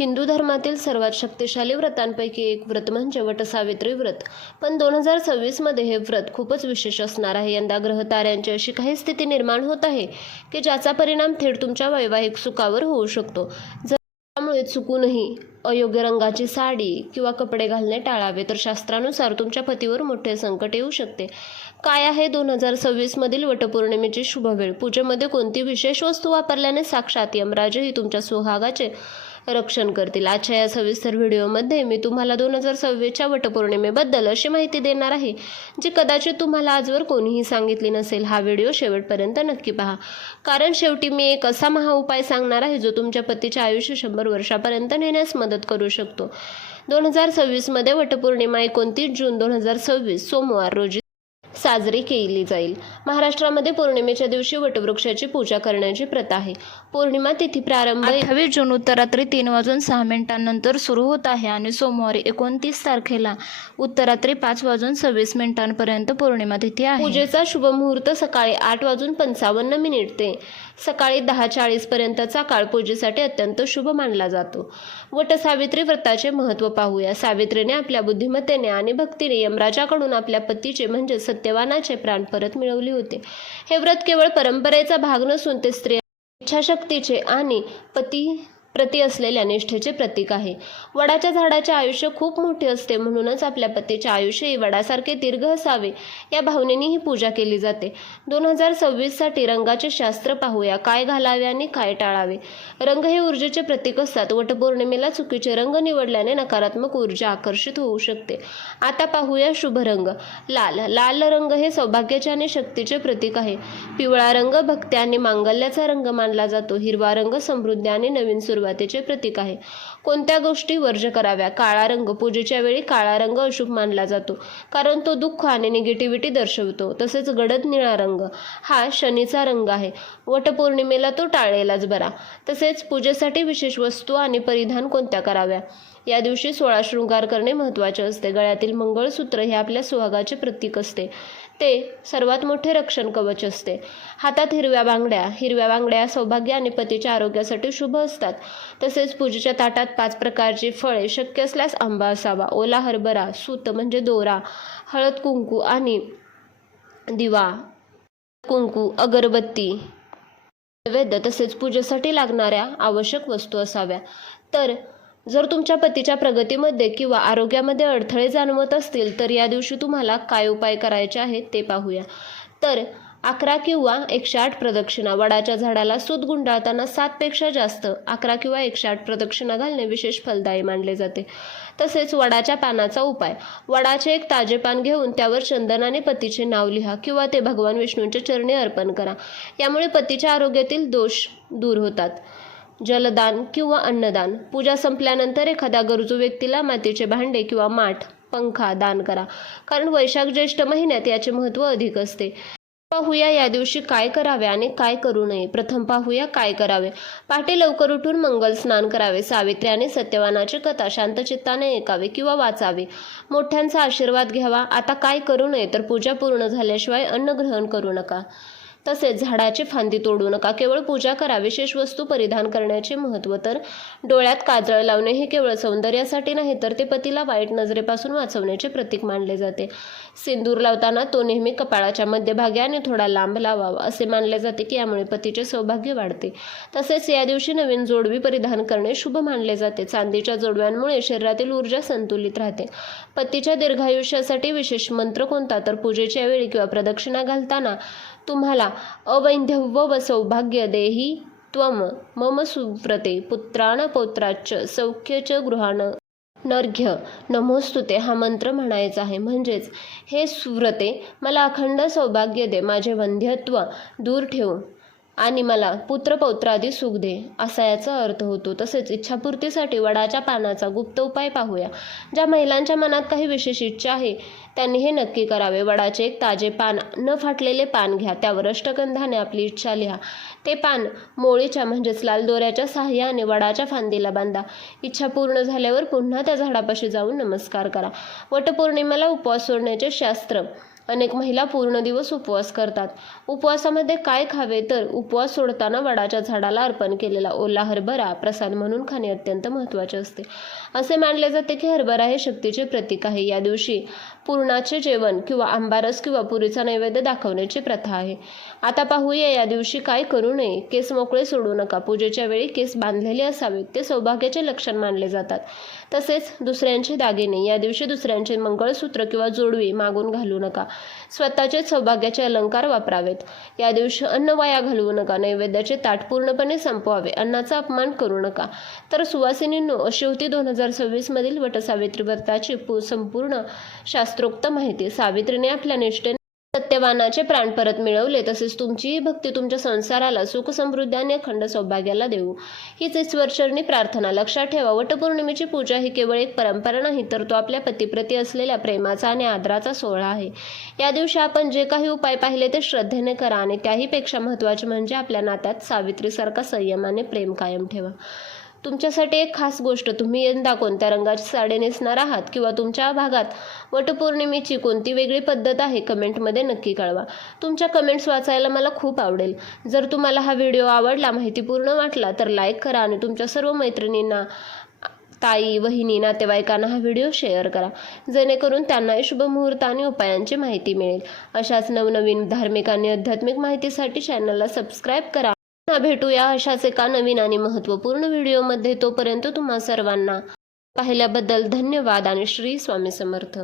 हिंदू धर्मातील सर्वात शक्तिशाली व्रतांपैकी एक व्रत म्हणजे वटसावित्री व्रत. पण 2026 मध्ये हे व्रत खूपच विशेष असणार आहे. यंदा ग्रह ताऱ्यांची अशी काही स्थिती निर्माण होत आहे की ज्याचा परिणाम थेट तुमच्या वैवाहिक सुखावर होऊ शकतो. त्यामुळे चुकूनही अयोग्य रंगाची साडी किंवा कपडे घालणे टाळावे, तर शास्त्रानुसार तुमच्या पतीवर मोठे संकट येऊ शकते. काय आहे 2026 मधील वटपौर्णिमेची शुभ वेळ? पूजेमध्ये कोणती विशेष वस्तू वापरल्याने साक्षात यमराजही तुमच्या सुहागाचे रक्षण करतील? आजच्या या सविस्तर व्हिडिओमध्ये मी तुम्हाला 2026च्या वटपौर्णिमेबद्दल अशी माहिती देणार आहे जी कदाचित तुम्हाला आजवर कोणीही सांगितली नसेल. हा व्हिडिओ शेवटपर्यंत नक्की पहा, कारण शेवटी मी एक असा महाउपाय सांगणार आहे जो तुमच्या पतीचे आयुष्य 100 वर्षापर्यंत नेण्यास मदत करू शकतो. 2026 मध्ये वटपौर्णिमा 29 जून 2026 सोमवार रोजी साजरी केली जाईल. महाराष्ट्रामध्ये पौर्णिमेच्या दिवशी वटवृक्षाची पूजा करण्याची प्रथा आहे. पौर्णिमा तिथी प्रारंभ 28 जून उत्तरात्री 3:06 सुरू होत आहे आणि सोमवारी 29 तारखेला उत्तरात्री 5:26 पौर्णिमा तिथी आहे. पूजेचा शुभ मुहूर्त सकाळी 8:55 ते सकाळी 10:40 पर्यंतचा काळ पूजेसाठी अत्यंत शुभ मानला जातो. वटसावित्री व्रताचे महत्त्व पाहूया. सावित्रीने आपल्या बुद्धिमत्तेने आणि भक्तीने यमराजाकडून आपल्या पतीचे म्हणजे सत्यवानाचे प्राण परत मिळवले होते. हे व्रत केवळ परंपरेचा भाग नसून ते स्त्रिया इच्छाशक्तीचे आणि प्रती असलेल्या निष्ठेचे प्रतीक आहे. वडाच्या झाडाचे आयुष्य खूप मोठे असते, म्हणूनच आपल्या पतीचे आयुष्यही वडासारखे दीर्घ असावे या भावनेने ही पूजा केली जाते. 2026 साठी रंगाचे शास्त्र पाहूया. काय घालावे आणि काय टाळावे? रंग हे ऊर्जेचे प्रतीक असतात. वटपौर्णिमेला चुकीचे रंग निवडल्याने नकारात्मक ऊर्जा आकर्षित होऊ शकते. आता पाहूया शुभ रंग. लाल रंग हे सौभाग्याचे आणि शक्तीचे प्रतीक आहे. पिवळा रंग भक्ती आणि मांगल्याचा रंग मानला जातो. हिरवा रंग समृद्धी आणि नवीन सुरुवातीचे प्रतीक आहे. कोणत्या गोष्टी वर्ज्य कराव्या? काळा रंग. पूजेच्या वेळी काळा रंग अशुभ मानला जातो, कारण तो दुःख आणि निगेटिव्हिटी दर्शवतो. तसेच गडद निळा रंग हा शनीचा रंग आहे. वटपौर्णिमेला तो टाळलेलाच बरा. तसेच पूजेसाठी विशेष वस्तू आणि परिधान कोणत्या कराव्या? या दिवशी 16 शृंगार करणे महत्त्वाचे असते. गळ्यातील मंगळसूत्र हे आपल्या सुहागाचे प्रतीक असते. ते सर्वात मोठे रक्षण कवच असते. हातात हिरव्या बांगड्या सौभाग्य आणि पतीच्या आरोग्यासाठी शुभ असतात. तसेच पूजेच्या ताटात 5 प्रकारची फळे, शक्य असल्यास आंबा असावा. ओला हरभरा, सूत म्हणजे दोरा, हळद कुंकू आणि दिवा, अगरबत्ती, नैवेद्य तसेच पूजेसाठी लागणाऱ्या आवश्यक वस्तू असाव्या. तर जर तुमच्या पतीच्या प्रगतीमध्ये किंवा आरोग्यामध्ये अडथळे जाणवत असतील तर या दिवशी तुम्हाला काय उपाय करायचे आहेत ते पाहूया. तर 11 किंवा 108 प्रदक्षिणा. वडाच्या झाडाला सूत गुंडाळताना 7 पेक्षा जास्त 11 किंवा 108 प्रदक्षिणा घालणे विशेष फलदायी मानले जाते. तसेच वडाच्या पानाचा उपाय. वडाचे एक ताजे पान घेऊन त्यावर चंदनाने पतीचे नाव लिहा किंवा ते भगवान विष्णूंच्या चरणी अर्पण करा. यामुळे पतीच्या आरोग्यातील दोष दूर होतात. जलदान किंवा अन्नदान. पूजा संपल्यानंतर एखाद्या गरजू व्यक्तीला मातीचे भांडे किंवा माठ, पंखा दान करा, कारण वैशाख ज्येष्ठ महिन्यात याचे महत्त्व अधिक असते. पाहूया या दिवशी काय करावे आणि काय करू नये. प्रथम पाहूया काय करावे. पहाटे लवकर उठून मंगल स्नान करावे. सावित्री आणि सत्यवानाची कथा शांतचित्ताने ऐकावे किंवा वाचावे. मोठ्यांचा आशीर्वाद घ्यावा. आता काय करू नये तर पूजा पूर्ण झाल्याशिवाय अन्न ग्रहण करू नका. तसेच झाडाची फांदी तोडू नका. केवळ पूजा करा. विशेष वस्तू परिधान करण्याचे महत्त्व. तर डोळ्यात काजळ लावणे हे केवळ सौंदर्यासाठी नाही, तर ते पतीला वाईट नजरेपासून वाचवण्याचे प्रतीक मानले जाते. सिंदूर लावताना तो नेहमी कपाळाच्या मध्यभागी आणि थोडा लांब लावावा. असे मानले जाते की यामुळे पतीचे सौभाग्य वाढते. तसेच या दिवशी नवीन जोडवी परिधान करणे शुभ मानले जाते. चांदीच्या जोडव्यांमुळे शरीरातील ऊर्जा संतुलित राहते. पतीच्या दीर्घायुष्यासाठी विशेष मंत्र कोणता? तर पूजेच्या वेळी किंवा प्रदक्षिणा घालताना तुम्हाला अवैंधव्य व सौभाग्य देही त्वम मम सुव्रते पुत्राण पौत्राच्च सौख्यच गृहाण नर्घ्य नमोस्तुते हा मंत्र म्हणायचा आहे. म्हणजेच हे सुव्रते, मला अखंड सौभाग्य दे, माझे वंध्यत्व दूर ठेव आणि मला पुत्रपौत्रादी सुख दे, असा याचा अर्थ होतो. तसेच इच्छापूर्तीसाठी वडाच्या पानाचा गुप्त उपाय पाहूया. ज्या महिलांच्या मनात काही विशेष इच्छा आहे त्यांनी हे नक्की करावे. वडाचे एक ताजे पान, न फाटलेले पान घ्या. त्यावर अष्टगंधाने आपली इच्छा लिहा. ते पान मोळीच्या म्हणजेच लाल दोऱ्याच्या साहाय्याने वडाच्या फांदीला बांधा. इच्छा पूर्ण झाल्यावर पुन्हा त्या झाडापाशी जाऊन नमस्कार करा. वटपौर्णिमेला उपवास सोडण्याचे शास्त्र. अनेक महिला पूर्ण दिवस उपवास करतात. उपवासामध्ये काय खावे तर उपवास सोडताना वडाच्या झाडाला अर्पण केलेला ओला हरभरा प्रसाद म्हणून खाणे अत्यंत महत्त्वाचे असते. असे मानले जाते की हरभरा हे शक्तीचे प्रतीक आहे. या दिवशी पुरणाचे जेवण किंवा आंबारस किंवा पुरीचा नैवेद्य दाखवण्याची प्रथा आहे. आता पाहूया या दिवशी काय करू नये. केस मोकळे सोडू नका. पूजेच्या वेळी केस बांधलेले असावेत, ते सौभाग्याचे लक्षण मानले जातात. तसेच दुसऱ्यांचे दागिने या दिवशी दुसऱ्यांचे मंगळसूत्र किंवा जोडवी मागून घालू नका. स्वतःचे सौभाग्याचे अलंकार वापरावेत. या दिवशी अन्न वाया घालवू नका. नैवेद्याचे ताट पूर्णपणे संपवावे. अन्नाचा अपमान करू नका. तर सुवासिनींनो, अशी होती 2026 मधील वटसावित्री व्रताची संपूर्ण शास्त्रोक्त माहिती. सावित्रीने आपल्या निष्ठेने सत्यवानाचे प्राण परत मिळवले. तसेच तुमचीही भक्ती तुमच्या संसाराला सुख समृद्धी आणि अखंड सौभाग्याला देऊ, हीच ईश्वरचरणी प्रार्थना. लक्षात ठेवा, वटपौर्णिमेची पूजा ही केवळ एक परंपरा नाही, तर तो आपल्या पतीप्रती असलेल्या प्रेमाचा आणि आदराचा सोहळा आहे. या दिवशी आपण जे काही उपाय पाहिले ते श्रद्धेने करा आणि त्याहीपेक्षा महत्त्वाचे म्हणजे आपल्या नात्यात सावित्रीसारखा संयम आणि प्रेम कायम ठेवा. तुमच्यासाठी एक खास गोष्ट, तुम्ही यंदा कोणत्या रंगाची साडी नेसणार आहात किंवा तुमच्या भागात वटपौर्णिमेची कोणती वेगळी पद्धत आहे, कमेंटमध्ये नक्की कळवा. तुमच्या कमेंट्स वाचायला मला खूप आवडेल. जर तुम्हाला हा व्हिडिओ आवडला, माहितीपूर्ण वाटला तर लाईक करा आणि तुमच्या सर्व मैत्रिणींना, ताई, वहिनी, नातेवाईकांना हा व्हिडिओ शेअर करा, जेणेकरून त्यांनाही शुभ मुहूर्त आणि उपायांची माहिती मिळेल. अशाच नवनवीन धार्मिक आणि आध्यात्मिक माहितीसाठी चॅनलला सबस्क्राईब करा. पुन्हा भेटूया अशाच एका नवीन आणि महत्त्वपूर्ण व्हिडिओमध्ये. तोपर्यंत तुम्हा सर्वांना पाहिल्याबद्दल धन्यवाद आणि श्री स्वामी समर्थ.